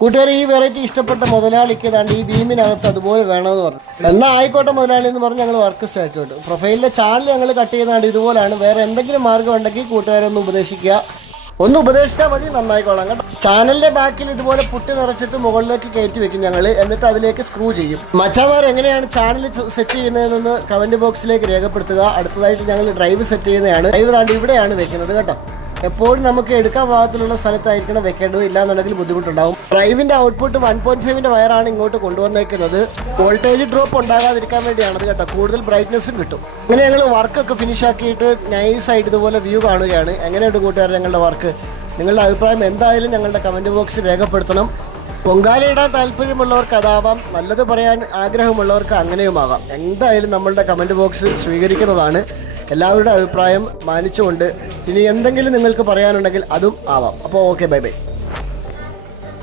കൂട്ടുകാർ ഈ വെറൈറ്റി ഇഷ്ടപ്പെട്ട മുതലാളിക്ക് ഏതാണ്ട് ഈ ബീമിനകത്ത് അതുപോലെ വേണമെന്ന് പറഞ്ഞു. എന്നാൽ ആയിക്കോട്ടെ മുതലാളി എന്ന് പറഞ്ഞ് ഞങ്ങൾ വർക്ക് സ്റ്റാർട്ട് ചെയ്തു. പ്രൊഫൈലിലെ ചാനൽ ഞങ്ങൾ കട്ട് ചെയ്യുന്നതാണ് ഇതുപോലെയാണ്. വേറെ എന്തെങ്കിലും മാർഗ്ഗം ഉണ്ടെങ്കിൽ കൂട്ടുകാരെ ഒന്ന് ഉപദേശിക്കുക. ഒന്ന് ഉപദേശിച്ചാൽ മതി, നന്നായിക്കോളാം കേട്ടോ. ചാനലിന്റെ ബാക്കിൽ ഇതുപോലെ പുട്ടി നിറച്ചിട്ട് മുകളിലേക്ക് കയറ്റി വെക്കും ഞങ്ങൾ, എന്നിട്ട് അതിലേക്ക് സ്ക്രൂ ചെയ്യും. മച്ചാമാർ എങ്ങനെയാണ് ചാനൽ സെറ്റ് ചെയ്യുന്നതെന്ന് കമന്റ് ബോക്സിലേക്ക് രേഖപ്പെടുത്തുക. അടുത്തതായിട്ട് ഞങ്ങൾ ഡ്രൈവ് സെറ്റ് ചെയ്യുന്നതാണ്. ഡ്രൈവ് താണ്ടി ഇവിടെയാണ് വെക്കുന്നത് കേട്ടോ. എപ്പോഴും നമുക്ക് എടുക്കാൻ പാകത്തിലുള്ള സ്ഥലത്തായിരിക്കണം വെക്കേണ്ടത്, ഇല്ലാന്നുണ്ടെങ്കിൽ ബുദ്ധിമുട്ടുണ്ടാവും. ഡ്രൈവിന്റെ ഔട്ട്പുട്ട് 1.5 വയറാണ് ഇങ്ങോട്ട് കൊണ്ടുവന്നേക്കുന്നത്. വോൾട്ടേജ് ഡ്രോപ്പ് ഉണ്ടാകാതിരിക്കാൻ വേണ്ടിയാണത് കേട്ടോ. കൂടുതൽ ബ്രൈറ്റ്നസ്സും കിട്ടും. അങ്ങനെ ഞങ്ങൾ വർക്കൊക്കെ ഫിനിഷ് ആക്കിയിട്ട് നൈസായിട്ട് ഇതുപോലെ വ്യൂ കാണുകയാണ്. എങ്ങനെയുണ്ട് കൂട്ടുകാർ ഞങ്ങളുടെ വർക്ക്? നിങ്ങളുടെ അഭിപ്രായം എന്തായാലും ഞങ്ങളുടെ കമന്റ് ബോക്സിൽ രേഖപ്പെടുത്തണം. പൊങ്കാലയിടാൻ താല്പര്യമുള്ളവർക്ക് അതാവാം, നല്ലത് പറയാൻ ആഗ്രഹമുള്ളവർക്ക് അങ്ങനെയുമാകാം. എന്തായാലും നമ്മളുടെ കമന്റ് ബോക്സ് സ്വീകരിക്കുന്നതാണ്. എല്ലാവരുടെ അഭിപ്രായം മാനിച്ചുകൊണ്ട് ഇനി എന്തെങ്കിലും നിങ്ങൾക്ക് പറയാനുണ്ടെങ്കിൽ അതും ആവാം. അപ്പോൾ ഓക്കെ, ബൈ ബൈ.